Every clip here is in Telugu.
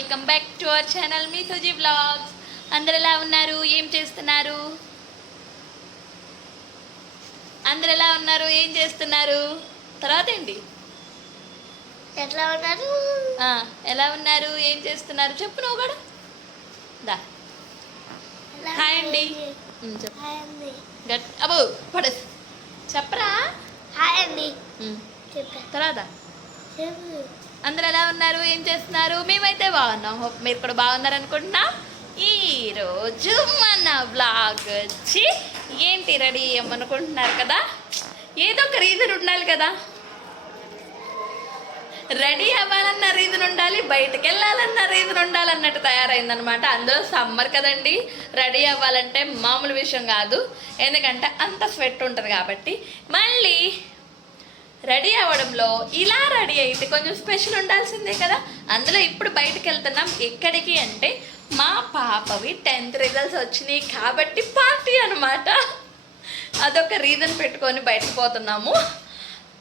Welcome back to our channel me Suji vlogs. అందరు ఎలా ఉన్నారు? ఏం చేస్తున్నారు? అందరు ఎలా ఉన్నారు? ఏం చేస్తున్నారు? తర్వాత ఏంటి? ఎట్లా ఉన్నారు? ఎలా ఉన్నారు? ఏం చేస్తున్నారు? చెప్పు నువ్వు కూడా. దా. హాయ్ అండి. గట్ అబ్బో పడదు చెప్పరా? హాయ్ అండి. తర్వాత. అందరు ఎలా ఉన్నారు? ఏం చేస్తున్నారు? మేమైతే బాగున్నాం. హోప్ మీరు కూడా బాగున్నారు అనుకుంటున్నా ఈరోజు మన బ్లాగ్ వచ్చి ఏంటి రెడీ అమ్మనుకుంటున్నారు కదా? ఏదో ఒక రీజన్ ఉండాలి కదా. రెడీ అవ్వాలన్న రీజన్ ఉండాలి బయటకు వెళ్ళాలన్న రీజన్ ఉండాలన్నట్టు తయారైందనమాట అందులో సమ్మర్ కదండి. రెడీ అవ్వాలంటే మామూలు విషయం కాదు. ఎందుకంటే అంత స్వెట్ ఉంటుంది కాబట్టి మళ్ళీ రెడీ అవ్వడంలో ఇలా రెడీ అయితే కొంచెం స్పెషల్ ఉండాల్సిందే కదా. అందులో ఇప్పుడు బయటకు వెళ్తున్నాం ఎక్కడికి అంటే మా పాపవి టెన్త్ రిజల్ట్స్ వచ్చినాయి కాబట్టి పార్టీ అనమాట అదొక రీజన్ పెట్టుకొని బయటకు పోతున్నాము.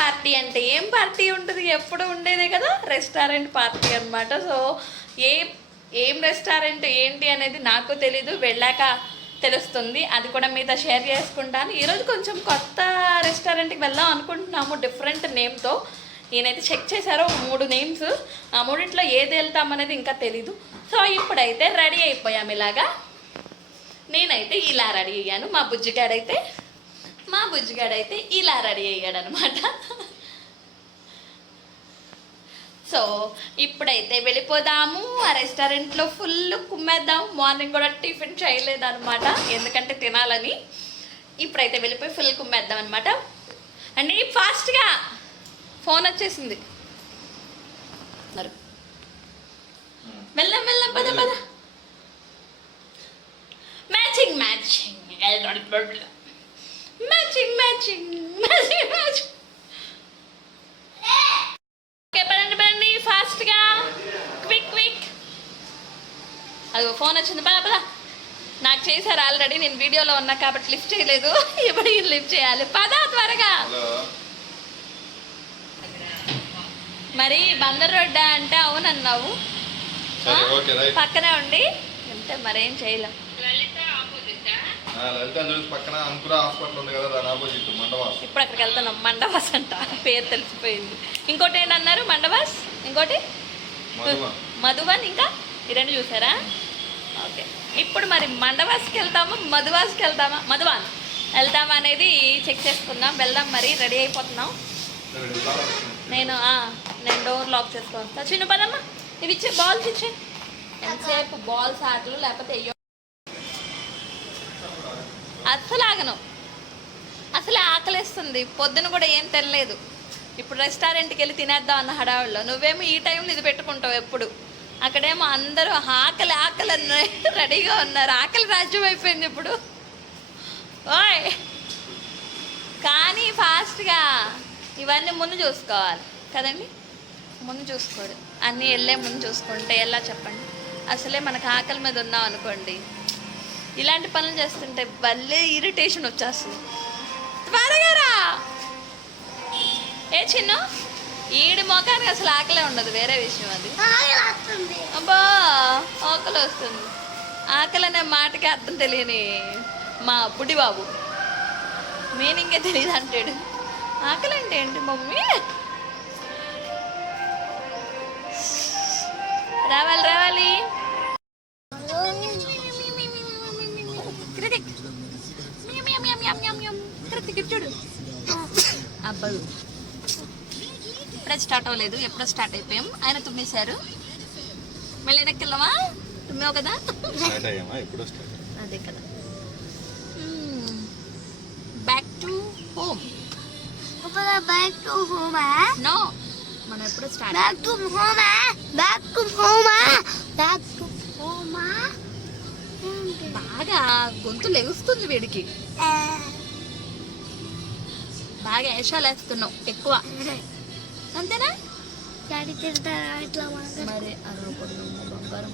పార్టీ అంటే ఏం పార్టీ ఉంటుంది? ఎప్పుడు ఉండేదే కదా. రెస్టారెంట్ పార్టీ అనమాట సో ఏ ఏం రెస్టారెంట్ ఏంటి అనేది నాకు తెలీదు. వెళ్ళాక తెలుస్తుంది. అది కూడా మీతో షేర్ చేసుకుంటాను. ఈరోజు కొంచెం కొత్త రెస్టారెంట్కి వెళ్దాం అనుకుంటున్నాము డిఫరెంట్ నేమ్తో నేనైతే చెక్ చేశారు ఒక మూడు నేమ్స్ ఆ మూడింట్లో ఏది వెళ్తామనేది ఇంకా తెలీదు. సో ఇప్పుడైతే రెడీ అయిపోయాము ఇలాగా. నేనైతే ఇలా రెడీ అయ్యాను. మా బుజ్జిగాడైతే మా బుజ్జిగాడైతే ఇలా రెడీ అయ్యాడు అనమాట సో ఇప్పుడైతే వెళ్ళిపోదాము. ఆ రెస్టారెంట్లో ఫుల్ కుమ్మేద్దాం. మార్నింగ్ కూడా టిఫిన్ చేయలేదు అనమాట ఎందుకంటే తినాలని. ఇప్పుడైతే వెళ్ళిపోయి ఫుల్ కుమ్మేద్దాం అనమాట అండి ఫాస్ట్గా ఫోన్ వచ్చేసింది. వెళ్ళం వెళ్ళం పద పద. Matching matching. Matching matching matching matching okay పదండి పదండి ఫాస్ట్గా క్విక్ క్విక్ అది ఫోన్ వచ్చింది పద పద నాకు చేశారు ఆల్రెడీ నేను వీడియోలో ఉన్నా కాబట్టి లిఫ్ట్ చేయలేదు. ఇప్పుడు లిఫ్ట్ చేయాలి. పద త్వరగా. మరి బందర్ రోడ్డా అంటే అవునన్నావు? సరే ఓకే రైట్. పక్కనే ఉండి. అంతే మరేం చేయలేం. ఆ, లలిత జ్యూస్ పక్కన అంకుర హాస్పిటల్ ఉంది కదా దాని ఆపోజిట్ మండవాస్. ఇప్పుడు అక్కడికి వెళ్తున్నాం. మండవాస్ అంట. పేరు తెలిసిపోయింది. ఇంకోటి ఏంటన్నారు మండవాస్? ఇంకోటి? మధువన్ ఇంకా? ఈ రెండు చూసారా? ఓకే. ఇప్పుడు మరి మండవాస్కి వెళ్తామా మధువాస్కి వెళ్తామా? మధువాన్. వెళ్తామా అనేది చెక్ చేసుకుందాం వెళ్దాం మరి రెడీ అయిపోతున్నాం. నేను నేను డోర్ లాక్ చేసుకో చిన్న పనమ్మా ఇవి ఇచ్చే బాల్స్ ఇచ్చే. ఎంతసేపు బాల్స్ ఆటలు లేకపోతే అయ్యో. అస్సలు ఆగను. అసలు ఆకలిస్తుంది. పొద్దున కూడా ఏం తినలేదు. ఇప్పుడు రెస్టారెంట్కి వెళ్ళి తినేద్దాం అన్న హడావుల్లో నువ్వేమో ఈ టైంలో ఇది పెట్టుకుంటావు ఎప్పుడు. అక్కడేమో అందరూ ఆకలి ఆకలి అన్నాయి రెడీగా ఉన్నారు. ఆకలి రాజ్యం అయిపోయింది ఇప్పుడు. ఓయ్! కానీ ఫాస్ట్గా ఇవన్నీ ముందు చూసుకోవాలి. కదండి? ముందు చూసుకోడు. అన్నీ వెళ్ళే ముందు చూసుకుంటే ఎలా చెప్పండి? అసలే మనకు ఆకలి మీద ఉన్నాం అనుకోండి. ఇలాంటి పనులు చేస్తుంటే భలే ఇరిటేషన్ వచ్చేస్తుంది. త్వరగా రా! ఏ చిన్న? ఈడి మొఖానికి అసలు ఆకలే ఉండదు. వేరే విషయం అది. ఆకలి వస్తుంది. ఆకలి అనే మాటకి అర్థం తెలియని మా బుడ్డి బాబు. మీనింగే తెలియదు అంటాడు. ఆకలి అంటే ఏంటి మమ్మీ? రావాలి రావాలి. చూడు. అబ్బడు ఇప్పుడే స్టార్ట్ అవ్వలేదు ఎప్పుడో స్టార్ట్ అయిపోయాం. ఆయన తుమ్మేశారు. మళ్ళీ వెనక్కి వెళ్దామా? తుమ్మావు కదా? అదే కదా. బ్యాక్ టు హోమ్ ఇప్పుడు బ్యాక్ టు హోమ్ నో మనం ఎప్పుడు start back to home back to home back to home బాగా గొంతు లెగుస్తుంది వీడికి. బాగా వేషాలు వేస్తున్నావు ఎక్కువ. అంతేనా? డాడీ తింటారా ఇట్లా మరి అరవకూడదు బంగారం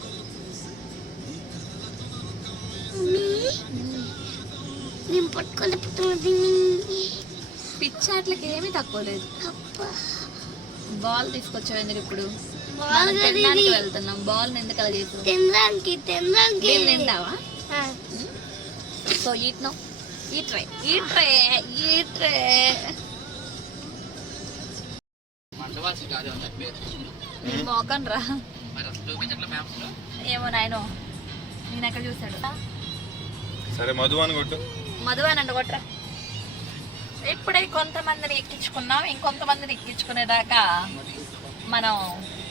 నేను పట్టుకొని పుట్టున్నది పిచ్చాట్లకి ఏమీ తక్కువ లేదు. బాల్ తీసుకొచ్చావు ఎందుకు ఇప్పుడు? వెళ్తున్నాం. బాల్ ఎందుకు అలా చేస్తున్నాం తినడానికి తినడానికి. తింటావా? So eat no eat try eat try eat try మోకన్ రా ఏమో నాయనో. నేను ఎక్కడ చూసాడు సరే మధువాని కొట్టు. మధు అండి అంట ఇప్పుడే కొంతమందిని ఎక్కించుకున్నాం. ఇంకొంతమందిని ఎక్కించుకునేదాకా మనం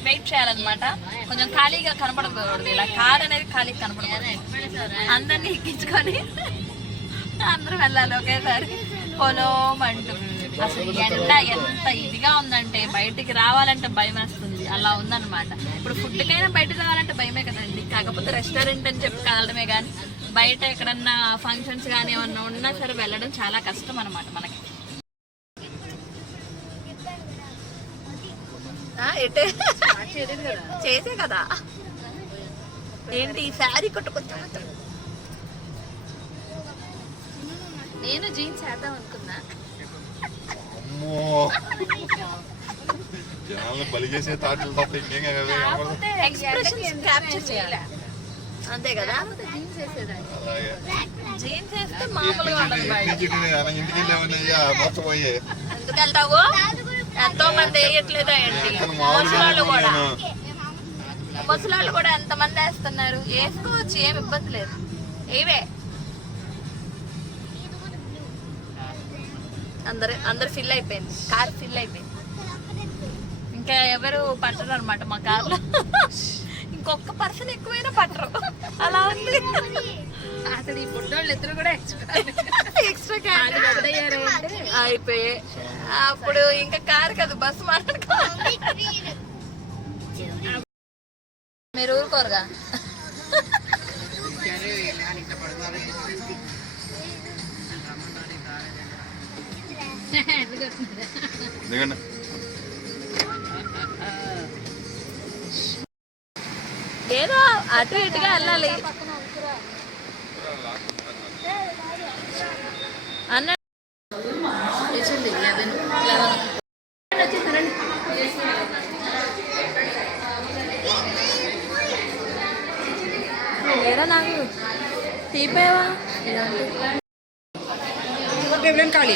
వెయిట్ చేయాలన్నమాట. కొంచెం ఖాళీగా కనపడకూడదు ఇలా. కార్ అనేది ఖాళీ కనపడకూడదు. అందరినీ ఎక్కించుకొని అందరూ వెళ్ళాలి ఒకేసారి. పొలం అంటూ అసలు ఎండ ఎంత ఇదిగా ఉందంటే బయటికి రావాలంటే భయం వేస్తుంది. అలా ఉందన్నమాట. ఇప్పుడు ఫుడ్కైనా బయటకు రావాలంటే భయమే కదండి. కాకపోతే రెస్టారెంట్ అని చెప్పి కదలడమే కానీ బయట ఎక్కడన్నా ఫంక్షన్స్ కానీ ఏమన్నా ఉన్నా సరే వెళ్ళడం చాలా కష్టం అనమాట మనకి. ఆ, ఎటే చేసే కదా? ఏంటి ఈ శారీ కొట్టుకొచ్చు నేను జీన్స్ వేద్దాం అనుకున్నా. అమ్మో. జనాలను బలి చేసే తాటలు తప్ప ఇంకేం కదా ఎక్స్ప్రెషన్ క్యాప్చర్ చేయాలి. అంతే కదా? అలాగే. జీన్స్ వేస్తే మామూలుగా ఉండదు ఎందుకు వెళ్తావు? ఎంతో మంది వేయట్లేదా మామూలుగా ముసలాళ్ళు కూడా. ముసలాళ్ళు కూడా ఎంత మంది వేస్తున్నారు? వేసుకోవచ్చు ఏం ఇబ్బంది లేదు. ఏవే అందరు అందరు ఫిల్ అయిపోయింది. కార్ ఫిల్ అయిపోయింది. ఇంకా ఎవరు పట్టరు అనమాట మా కార్లో? ఇంకొక పర్సన్ ఎక్కువైనా పట్టరు. అలా ఉంది. అసలు ఈ బుడ్డోళ్ళు ఇద్దరు కూడా ఎక్స్ట్రా ఎక్స్ట్రా అయిపోయి. అప్పుడు ఇంకా కారు కదా బస్సు మాట్లాడుకో మీరు ఊరుకోరుగా? దిగండి. ఏదో అటు ఇటుగా వెళ్ళాలి. అన్న లెవెన్ నాకు తీపేవా? ఖాళీ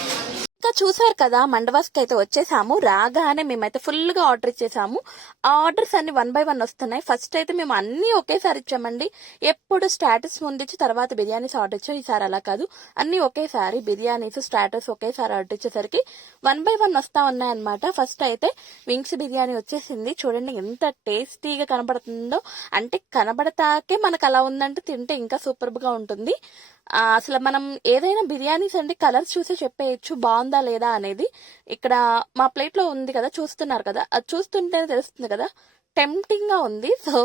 చూసారు కదా మండవాస్కి అయితే వచ్చేసాము. రాగానే మేమైతే ఫుల్గా ఆర్డర్ ఇచ్చేసాము. ఆ ఆర్డర్స్ అన్ని వన్ బై వన్ వస్తున్నాయి. ఫస్ట్ అయితే మేము అన్ని ఒకేసారి ఇచ్చామండి. ఎప్పుడు స్టాటస్ ముందు తర్వాత బిర్యానీస్ ఆర్డర్ ఇచ్చాం. ఈసారి అలా కాదు. అన్ని ఒకేసారి బిర్యానీస్ స్టాటస్ ఒకేసారి ఆర్డర్ ఇచ్చేసరికి వన్ బై వన్ వస్తా ఉన్నాయన్నమాట. ఫస్ట్ అయితే వింగ్స్ బిర్యానీ వచ్చేసింది. చూడండి ఎంత టేస్టీగా కనబడుతుందో. అంటే కనబడతాకే మనకు అలా ఉందంటే తింటే ఇంకా సూపర్గా ఉంటుంది. అసలు మనం ఏదైనా బిర్యానీస్ అండి కలర్స్ చూసి చెప్పేయచ్చు బాగుందా లేదా అనేది. ఇక్కడ మా ప్లేట్లో ఉంది కదా చూస్తున్నారు కదా. అది చూస్తుంటేనే తెలుస్తుంది కదా టెంప్టింగ్గా ఉంది. సో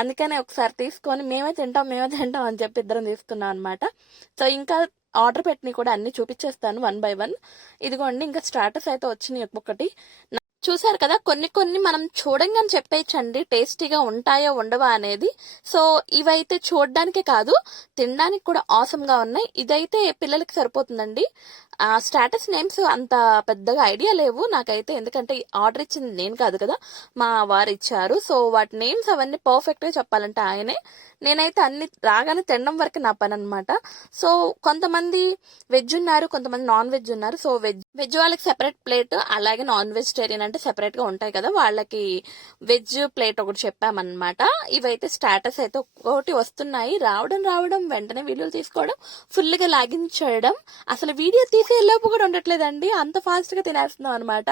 అందుకనే ఒకసారి తీసుకొని మేమే తింటాం మేమే తింటాం అని చెప్పి ఇద్దరం తీసుకున్నాం అనమాట సో ఇంకా ఆర్డర్ పెట్టినవి కూడా అన్ని చూపించేస్తాను వన్ బై వన్. ఇదిగోండి ఇంకా స్టాటస్ అయితే వచ్చినాయి ఒక్కొక్కటి. చూసారు కదా కొన్ని కొన్ని మనం చూడంగానే చెప్పేయచ్చండి టేస్టీగా ఉంటాయో ఉండవా అనేది. సో ఇవైతే చూడడానికే కాదు తినడానికి కూడా ఆసంగా ఉన్నాయి. ఇదైతే పిల్లలకి సరిపోతుందండి. స్టేటస్ స్టాటస్ నేమ్స్ అంత పెద్దగా ఐడియా లేవు నాకైతే ఎందుకంటే ఆర్డర్ ఇచ్చింది నేను కాదు కదా మా వారు ఇచ్చారు. సో వాటి నేమ్స్ అవన్నీ పర్ఫెక్ట్గా చెప్పాలంటే ఆయనే. నేనైతే అన్ని రాగానే తినడం వరకు నా పని అనమాట సో కొంతమంది వెజ్ ఉన్నారు కొంతమంది నాన్ వెజ్ ఉన్నారు. సో వెజ్ వెజ్ వాళ్ళకి సెపరేట్ ప్లేట్ అలాగే నాన్ వెజిటేరియన్ అంటే అంటే సెపరేట్గా ఉంటాయి కదా వాళ్ళకి వెజ్ ప్లేట్ ఒకటి చెప్పామన్నమాట. ఇవైతే స్టాటస్ అయితే ఒక్కొక్కటి వస్తున్నాయి. రావడం రావడం వెంటనే వీడియోలు తీసుకోవడం ఫుల్గా లాగించడం. అసలు వీడియో తీసే లోపు కూడా ఉండట్లేదండి. అంత ఫాస్ట్గా తినేస్తున్నాం అనమాట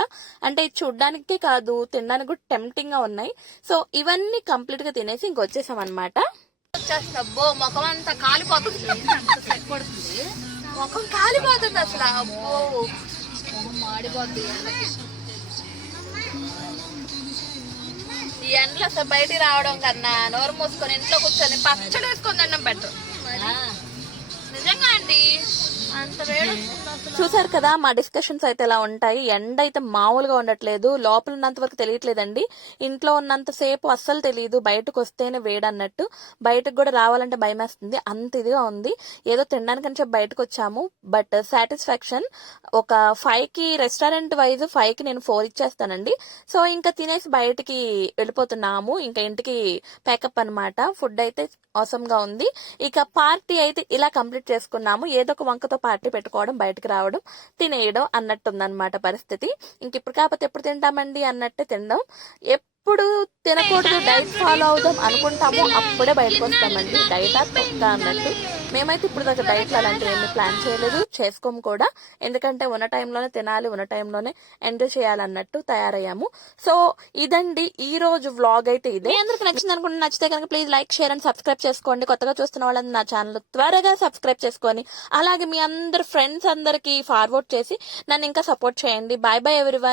అంటే ఇది చూడ్డానికే కాదు తినడానికి కూడా టెంప్టింగ్గా ఉన్నాయి. సో ఇవన్నీ కంప్లీట్గా తినేసి ఇంకొచ్చేసాం అనమాట అబ్బో ముఖం అంతా కాలిపోతుంది. ముఖం కాలిపోతుంది అసలు. అబ్బో. ఎండలో అసలు బయటికి రావడం కన్నా నోరు మూసుకొని ఇంట్లో కూర్చొని పచ్చడి వేసుకొని తినడం బెటర్ నిజంగా అండి? అంత వేడి. చూసారు కదా మా డిస్కషన్స్ అయితే ఎలా ఉంటాయి. ఎండ అయితే మామూలుగా ఉండట్లేదు. లోపల ఉన్నంత వరకు తెలియట్లేదండి. ఇంట్లో ఉన్నంత సేపు అస్సలు తెలియదు బయటకు వస్తేనే వేడి అన్నట్టు. బయటకు కూడా రావాలంటే భయం వేస్తుంది. అంత ఇదిగా ఉంది. ఏదో తినడానికని చెప్పి బయటకు వచ్చాము. బట్ సాటిస్ఫాక్షన్ ఒక ఫైవ్కి రెస్టారెంట్ వైజ్ ఫైవ్కి నేను ఫోర్ ఇచ్చేస్తానండి. సో ఇంకా తినేసి బయటికి వెళ్ళిపోతున్నాము. ఇంకా ఇంటికి ప్యాకప్ అన్నమాట. ఫుడ్ అయితే awesome ఉంది. ఇక పార్టీ అయితే ఇలా కంప్లీట్ చేసుకున్నాము. ఏదో ఒక వంకతో పార్టీ పెట్టుకోవడం బయటకు రావడం తినేయడం అన్నట్టుందన్నమాట పరిస్థితి. ఇంక ఇప్పుడు కాకపోతే ఎప్పుడు తింటామండి అన్నట్టే తినడం. ఎప్పుడు తినకూడదు డైట్ ఫాలో అవుదాం అనుకుంటామో అప్పుడే బయటకు వస్తామండి డైట్ తొక్క అన్నట్టు. మేమైతే ఇప్పుడు దాకా డైట్లు అలాంటివి ఏమి ప్లాన్ చేయలేదు. చేసుకోము కూడా. ఎందుకంటే ఉన్న టైంలోనే తినాలి ఉన్న టైంలోనే ఎంజాయ్ చేయాలన్నట్టు తయారయ్యాము. సో ఇదండి ఈ రోజు వ్లాగ్ అయితే ఇదే. అందరికి నచ్చింది అనుకుంటే నచ్చితే కనుక please like share and subscribe చేసుకోండి. కొత్తగా చూస్తున్న వాళ్ళని నా ఛానల్ త్వరగా సబ్స్క్రైబ్ చేసుకొని అలాగే మీ అందరు ఫ్రెండ్స్ అందరికి ఫార్వర్డ్ చేసి నన్ను ఇంకా సపోర్ట్ చేయండి. Bye bye everyone